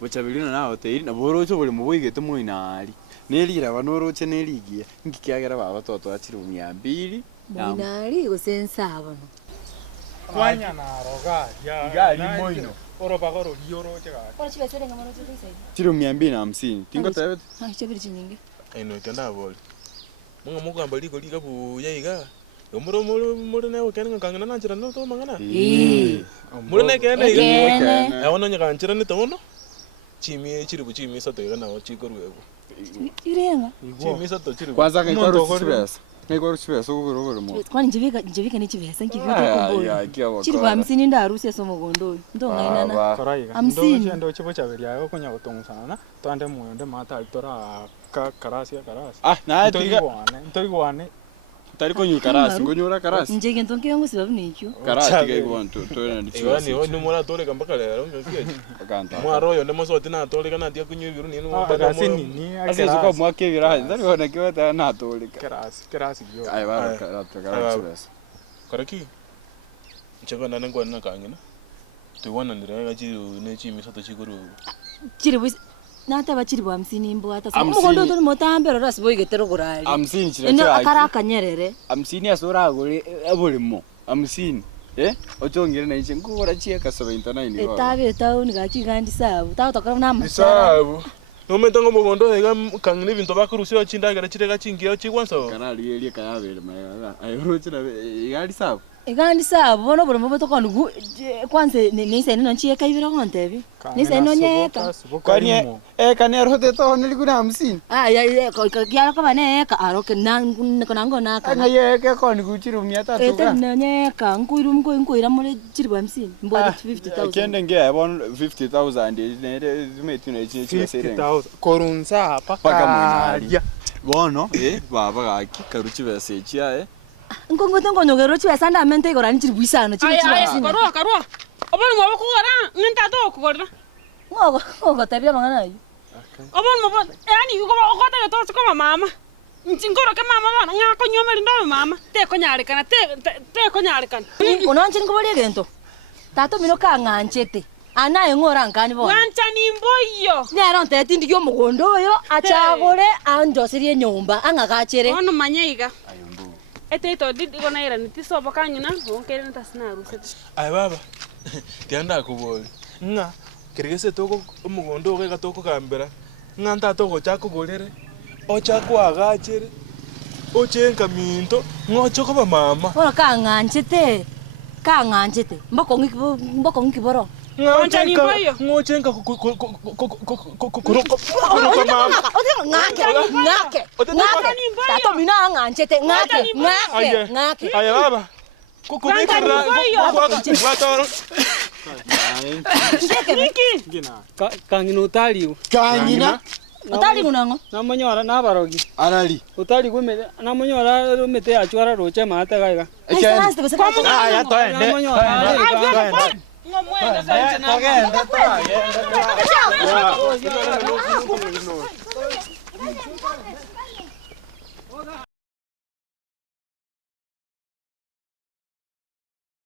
Buchabirino na hoteli na borocho buli mubuigete muinali. Nelira banoroche neligia. Ngikiagera baba toto achiri 200. Muinali gosensa abono. Kwanya na roga ya. Gali moino. Oro bagoro lioro chega. Kwa chiba serenga mono tulisai. Chiri 250. Tingo tayo. Ah, chabiri chinyinge. Eno kenda boli. Munga mugamba liko liga bu yayiga. Muro ne okene ngangana na chira no to mangana. Muro ne kene Kene. Awona nya kanchira ni tono. Chimi chiri bu chimi soto yana o chikorwego. Irenga. Chimi soto chiri. Kwanza kaikoro chibesa. Kaikoro chibesa ukuro mo. Kwani njivika ni chibesa nkivyo ko. Chiri kwa 50 ndarusi somo gondo. Ndo ngainana. Koraiga. Ndo chibo chaberia yo kunya gutungusana. Twande muende mata itora karasi. Ah, na Ntoigwane. Tariko nyu karasi, ngonyora karasi. Njege ntonke yangu sibabu nicho. Karasi kaigwan to na Iwani oni mura tole kambaka lero ngike. Akanta. Mwaro yo ndemo sote na tole kana dia kunyu biru ni no. Karasi ni. Ase zuko mwake vira. Ndari ona kiwata na tolika. Karasi yo. Ai baba karasi chibesa. Karaki. Nchego na ngwa na kangina. Tuwana ndira chiri ne chimi soto chikuru. Chiri bus nata bachiri bwa 50 imbo hata sasa mugondo to motambero rasibo igetero kurali 50 chira ino chira akara kanyerere 50 asora agore abulimo 50 ochongere na iche ngura chieka 79 baba etabe tauni gachi gandi sabu tawo takara na masara sabu no metongo mugondo ega kangini bintu bakurusira chindagera chirega chingira chigwanso kana liye kayabere mayaga ayoro chira igali sabu igandi sabu bono bolo mbo to konugu kwanze nise nino chieka ibiro kontebi nise no nyeka kwani kani rote to nilikuna 50 ya kyalo kaba neka aroke nango naka anga yeke koni kuchiri 300 ete no nyeka nkuira muri chiri bwa 50 mbo 50000 kende nge yabon 50000 ne zumetu na ichi chiserenga 50000 korunza paka mwenali bono baba gaki karuchi bese chia nkongo tongo nyogero chibesa ndamente igorani chiri bwisano chiri chibasi karua obon mo bakugora nginta to kugora ngogo tabia mangana yo obon mo yani ko okota to ko mama nchingoro ke mama bana ngako nyomeri ndo mama te ko nyarikana te ko nyarikana uno nchini kubali gento tato mino ka nganchete ana engora ngani bona wancha ni mboyo nero nteti ndiyo mugondo yo achagore anjosirie nyumba angagachere ono manyeiga ete to didi kona ira nitisobo kanyina onkere ntasina rusete ai baba tianda kuboli nga kirigese toko umugondo ke gatoko kambera nga nta toko chako golere ochako agachere ochenka minto ngocho ko mama bona ka nganchete mboko ngikiboro ngochenka ngake tato mina nganchete ngake aya baba kukubikira kwatoro Kangina utali. kangina utali kunango Namonyora nabarogi. arali Utali kumete namonyora rumete achwara roche mata gaiga. ya toende Namonyora. ngomwenga sana togende